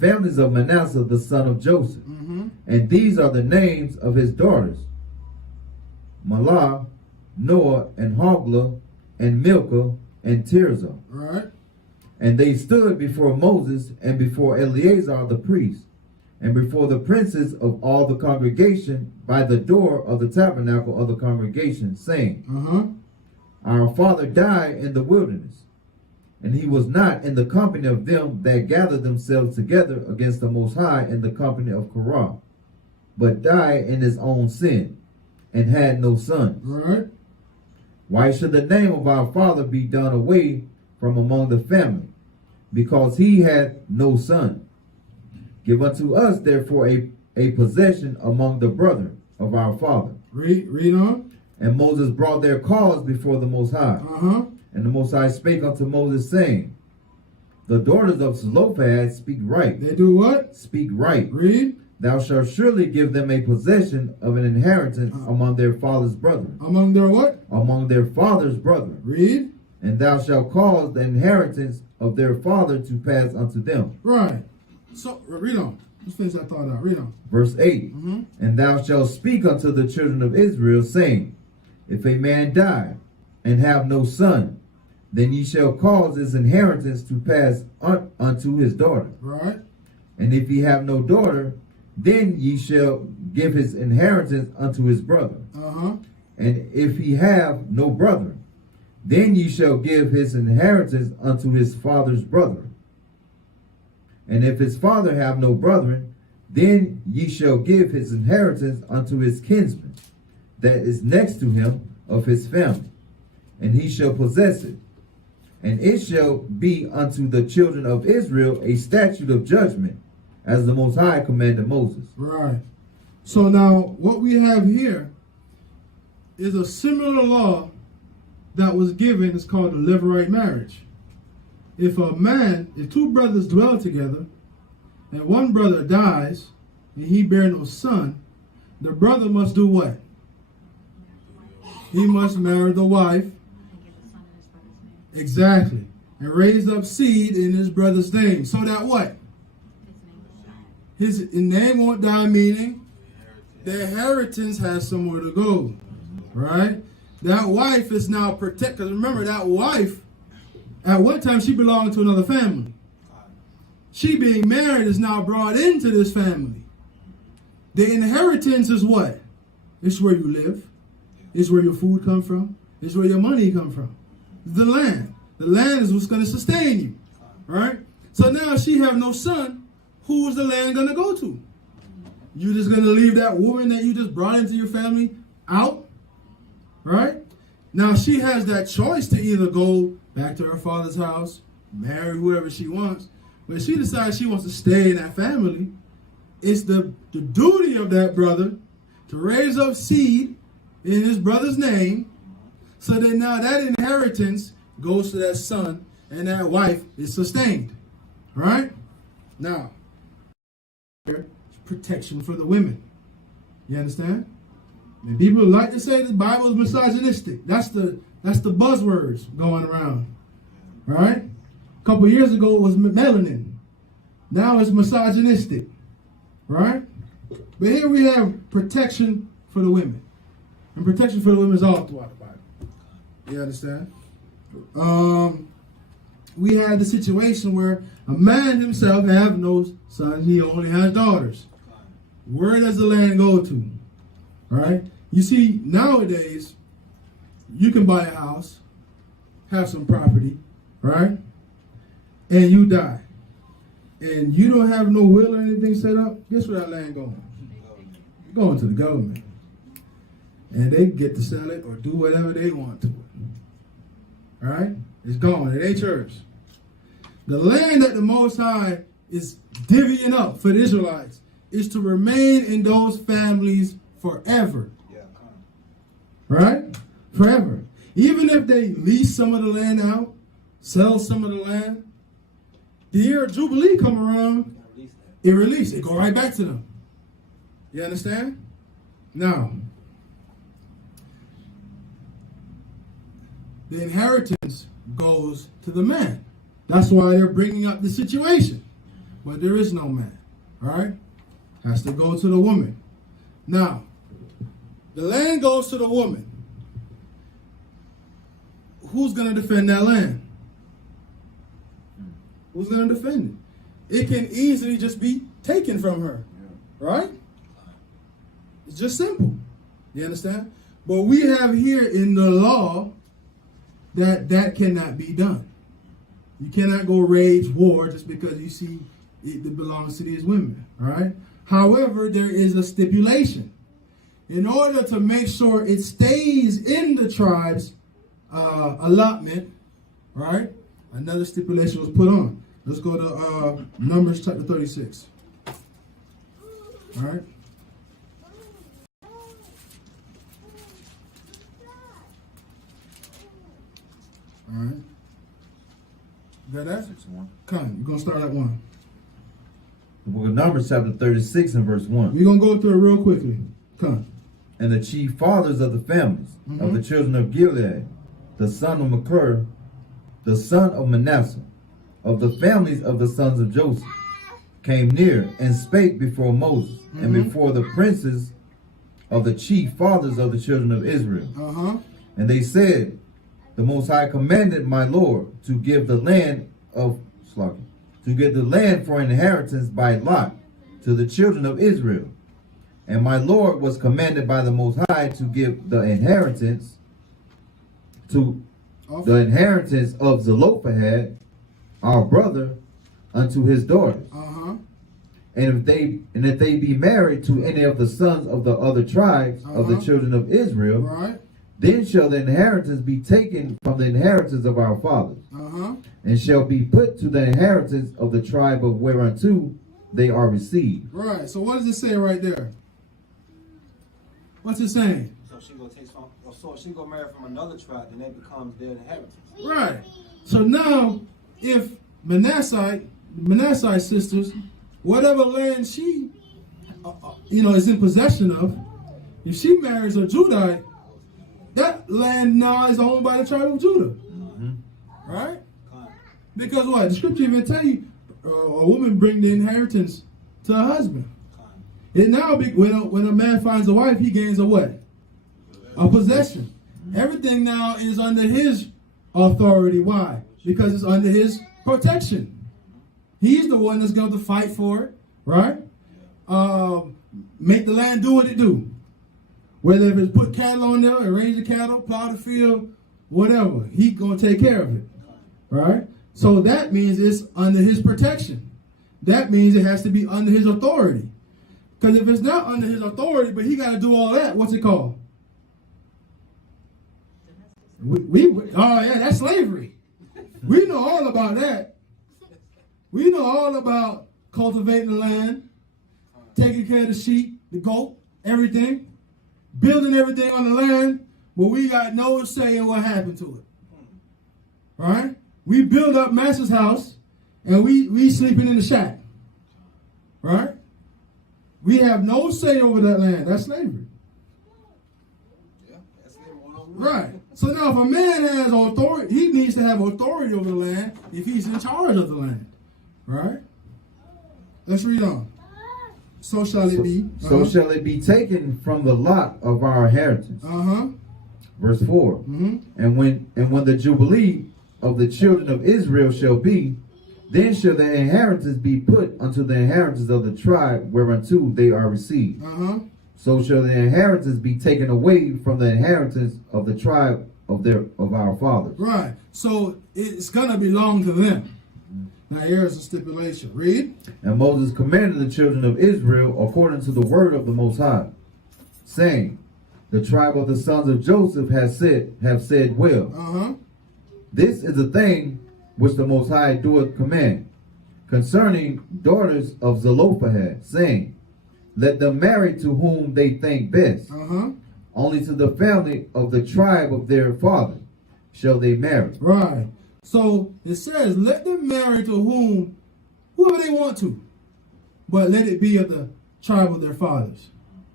families of Manasseh the son of Joseph. And these are the names of his daughters: Mahlah, Noah, and Hoglah, and Milcah, and Tirzah. Right. And they stood before Moses and before Eleazar the priest, and before the princes of all the congregation by the door of the tabernacle of the congregation, saying, Our father died in the wilderness, and he was not in the company of them that gathered themselves together against the Most High in the company of Korah, but died in his own sin, and had no sons. Right. Why should the name of our father be done away from among the family, because he had no son? Give unto us therefore a possession among the brethren of our father. Read on. And Moses brought their cause before the Most High. And the Most High spake unto Moses, saying, The daughters of Zelophehad speak right. They do what? Speak right. Read. Thou shalt surely give them a possession of an inheritance among their father's brethren. Among their what? Among their father's brethren. Read. And thou shalt cause the inheritance of their father to pass unto them. Right. So, read on. Let's finish that thought out. Read on. Verse 8. And thou shalt speak unto the children of Israel, saying, If a man die and have no son, then ye shall cause his inheritance to pass unto his daughter. Right. And if he have no daughter, then ye shall give his inheritance unto his brother. And if he have no brother, then ye shall give his inheritance unto his father's brother. And if his father have no brethren, then ye shall give his inheritance unto his kinsman that is next to him of his family, and he shall possess it. And it shall be unto the children of Israel a statute of judgment, as the Most High commanded Moses. Right. So now what we have here is a similar law that was given. It's called the Levirate marriage. If two brothers dwell together, and one brother dies, and he bear no son, the brother must do what? He must marry the wife. Exactly. And raise up seed in his brother's name. So that what? His name won't die, meaning the inheritance has somewhere to go. Right? That wife is now protected. Because remember, that wife, at one time, she belonged to another family. She being married is now brought into this family. The inheritance is what? It's where you live. It's where your food comes from. It's where your money comes from. The land. The land is what's going to sustain you. Right? So now she have no son. Who is the land going to go to? You just going to leave that woman that you just brought into your family out? Right? Now she has that choice to either go back to her father's house, marry whoever she wants. But if she decides she wants to stay in that family, it's the duty of that brother to raise up seed in his brother's name, so that now that inheritance goes to that son and that wife is sustained. Right? Now, protection for the women. You understand? And people like to say the Bible is misogynistic. That's the buzzwords going around. Right? A couple years ago it was melanin. Now it's misogynistic. Right? But here we have protection for the women. And protection for the women is all throughout the Bible. You understand? We have the situation where a man himself have no sons. He only has daughters. Where does the land go to? Right? You see, nowadays, you can buy a house, have some property, right? And you die. And you don't have no will or anything set up. Guess where that land going? Going to the government. And they get to sell it or do whatever they want to it. All right? It's gone. It ain't yours. The land that the Most High is divvying up for the Israelites is to remain in those families forever. Right? Forever. Even if they lease some of the land out, sell some of the land, the year of Jubilee come around, it release. It go right back to them. You understand? Now, the inheritance goes to the man. That's why they're bringing up the situation. but there is no man. All right? Has to go to the woman. Now, the land goes to the woman. Who's going to defend that land? Who's going to defend it? It can easily just be taken from her. Right? It's just simple. You understand? But we have here in the law that cannot be done. You cannot go wage war just because you see it belongs to these women. All right? However, there is a stipulation. In order to make sure it stays in the tribe's allotment, right? Another stipulation was put on. Let's go to Numbers chapter 36. All right? All right. Got that? 6-1. Come, you're going to start at 1. The book of Numbers, chapter 36 and verse 1. We're going to go through it real quickly. Come. And the chief fathers of the families of the children of Gilead, the son of Machir, the son of Manasseh, of the families of the sons of Joseph, came near and spake before Moses and before the princes of the chief fathers of the children of Israel. And they said, the Most High commanded my Lord to give the land of to give the land for inheritance by lot to the children of Israel. And my Lord was commanded by the Most High to give the inheritance of Zelophehad, our brother, unto his daughters. And if they be married to any of the sons of the other tribes of the children of Israel, then shall the inheritance be taken from the inheritance of our fathers, and shall be put to the inheritance of the tribe of whereunto they are received. Right. So what does it say right there? What's it saying? So she gonna take some. So she gonna marry from another tribe, then that becomes their inheritance. Right. So now, if Manasseh sisters, whatever land she, is in possession of, if she marries a Judite, that land now is owned by the tribe of Judah. Right? Because what? The scripture even tell you, a woman bring the inheritance to her husband. It now, when a man finds a wife, he gains a what? A possession. Everything now is under his authority. Why? Because it's under his protection. He's the one that's going to fight for it, right? Make the land do what it do. Whether if it's put cattle on there and raise the cattle, plow the field, whatever, he's going to take care of it, right? So that means it's under his protection. That means it has to be under his authority. Because if it's not under his authority, but he got to do all that, what's it called? That's slavery. We know all about that. We know all about cultivating the land, taking care of the sheep, the goat, everything, building everything on the land, but we got no say in what happened to it. All right? We build up Master's house, and we sleeping in the shack. Right? We have no say over that land. That's slavery. Yeah, that's slavery 101. Right. So now if a man has authority, he needs to have authority over the land if he's in charge of the land. Right? Let's read on. So shall it be. So shall it be taken from the lot of our inheritance. Verse 4. And when the jubilee of the children of Israel shall be, then shall the inheritance be put unto the inheritance of the tribe whereunto they are received. So shall the inheritance be taken away from the inheritance of the tribe of our fathers. Right. So it's gonna belong to them. Now here's a stipulation. Read. And Moses commanded the children of Israel according to the word of the Most High, saying, the tribe of the sons of Joseph have said well. This is the thing which the Most High doeth command concerning daughters of Zelophehad, saying, let them marry to whom they think best. Only to the family of the tribe of their father shall they marry. Right. So it says, let them marry to whoever they want to, but let it be of the tribe of their fathers.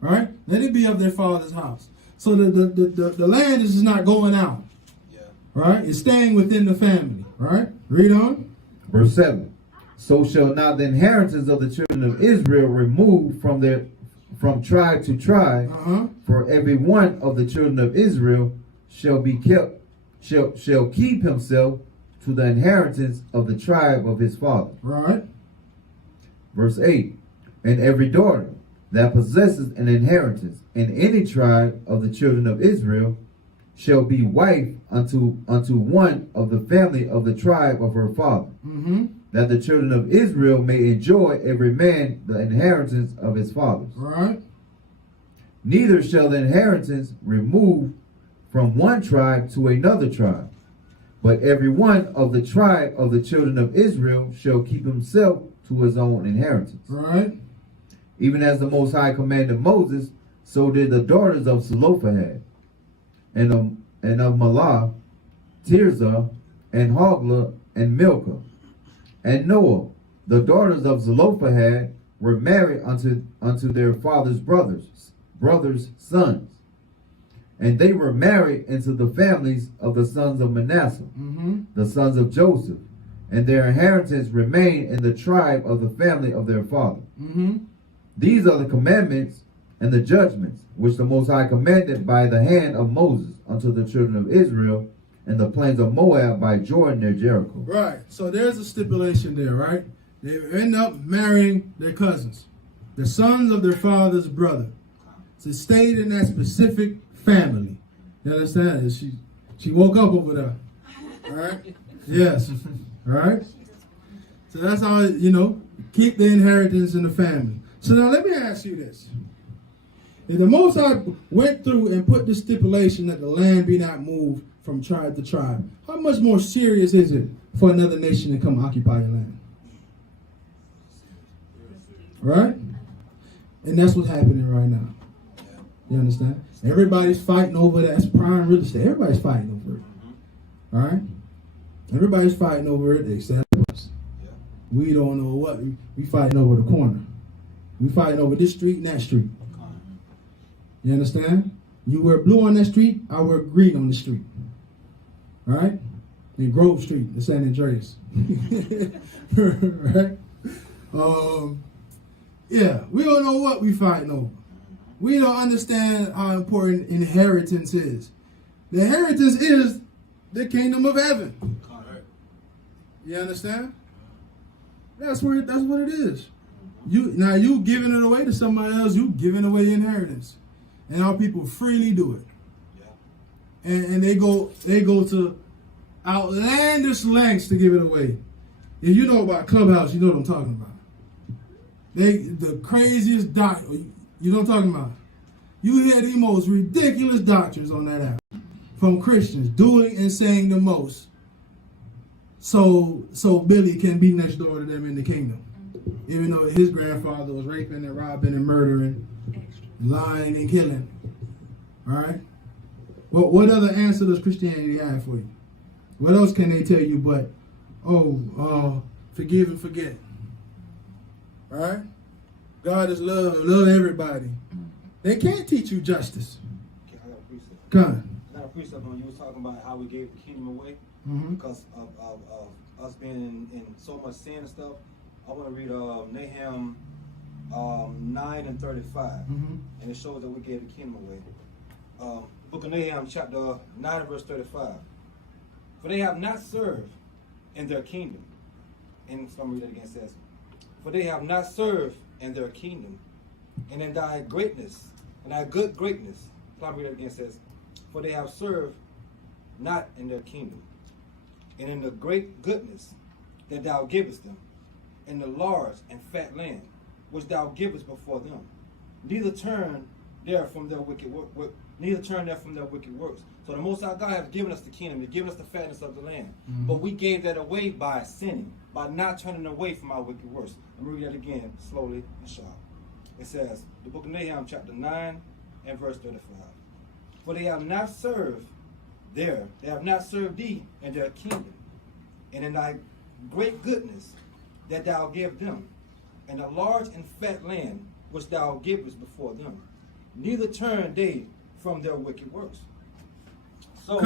Right? Let it be of their father's house. So the land is not going out. Right? It's staying within the family. Right? Read on. Verse 7. So shall not the inheritance of the children of Israel remove from tribe to tribe, for every one of the children of Israel shall keep himself to the inheritance of the tribe of his father. Right. Verse 8. And every daughter that possesses an inheritance in any tribe of the children of Israel shall be wife unto one of the family of the tribe of her father, that the children of Israel may enjoy every man the inheritance of his fathers. Right. Neither shall the inheritance remove from one tribe to another tribe, but every one of the tribe of the children of Israel shall keep himself to his own inheritance. Right. Even as the Most High commanded Moses, so did the daughters of Zelophehad, and of Malah, Tirzah, and Hoglah, and Milcah. And Noah, the daughters of Zelophehad, were married unto their father's brothers' sons. And they were married into the families of the sons of Manasseh, the sons of Joseph, and their inheritance remained in the tribe of the family of their father. These are the commandments and the judgments which the Most High commanded by the hand of Moses unto the children of Israel in the plains of Moab by Jordan near Jericho. Right. So there's a stipulation there, right? They end up marrying their cousins, the sons of their father's brother. So stayed in that specific family. You understand? She woke up over there. All right? Yes. All right? So that's how, keep the inheritance in the family. So now let me ask you this. If the Most High went through and put the stipulation that the land be not moved from tribe to tribe, how much more serious is it for another nation to come occupy your land? Right? And that's what's happening right now. You understand? Everybody's fighting over that. That's prime real estate. Everybody's fighting over it. All right? Everybody's fighting over it except us. We don't know what. We fighting over the corner. We fighting over this street and that street. You understand? You wear blue on that street, I wear green on the street. All right? In Grove Street in San Andreas. Right? Yeah, we don't know what we fighting over. We don't understand how important inheritance is. The inheritance is the kingdom of heaven. You understand? That's what it is. You giving it away to somebody else, you giving away the inheritance. And our people freely do it. Yeah. And they go to outlandish lengths to give it away. If you know about Clubhouse, you know what I'm talking about. The craziest doctor, you know what I'm talking about. You hear the most ridiculous doctrines on that app from Christians doing and saying the most so Billy can be next door to them in the kingdom. Even though his grandfather was raping and robbing and murdering, lying and killing. All right? Well, what other answer does Christianity have for you? What else can they tell you but, forgive and forget? All right? God is love. Love everybody. They can't teach you justice. I got a precept. Go on. I got a precept on you was talking about how we gave the kingdom away because of us being in so much sin and stuff. I want to read Nahum 9 and 35, and it shows that we gave the kingdom away. Book of Nahum, chapter 9, verse 35. For they have not served in their kingdom. And so I'm read that again. It says, for they have not served in their kingdom, and in thy greatness, and thy good greatness. So I'm read that again. It says, for they have served not in their kingdom, and in the great goodness that thou givest them, in the large and fat land which thou givest before them. Neither turn there from their wicked works. So the Most High God has given us the kingdom, He's given us the fatness of the land. But we gave that away by sinning, by not turning away from our wicked works. I'm reading that again, slowly and sharp. It says, the book of Nahum, chapter 9 and verse 35. For they have not served thee in their kingdom, and in thy great goodness that thou give them, and a large and fat land which thou givest before them. Neither turn they from their wicked works. So,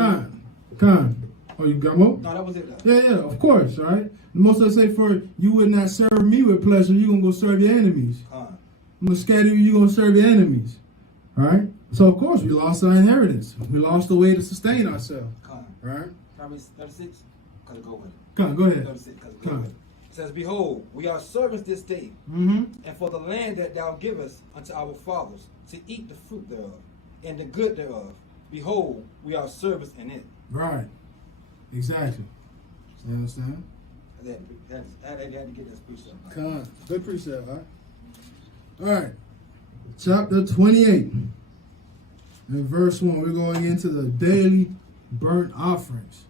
Con. Oh, you got more? No, that was it. Yeah, of course, right? Most of us say, for you would not serve me with pleasure, you're going to go serve your enemies. I'm going to scatter you, you're going to serve your enemies. All right? So, of course, we lost our inheritance. We lost the way to sustain ourselves. Right? Promise 36? Because go with it. Come on, go ahead. 36, because go with it. It says, behold, we are servants this day, Mm-hmm. and for the land that thou givest unto our fathers, to eat the fruit thereof, and the good thereof. Behold, we are servants in it. Right. Exactly. You understand? I had to get this precept. Come on. Good precept, huh? All right. Chapter 28. And verse 1. We're going into the daily burnt offerings.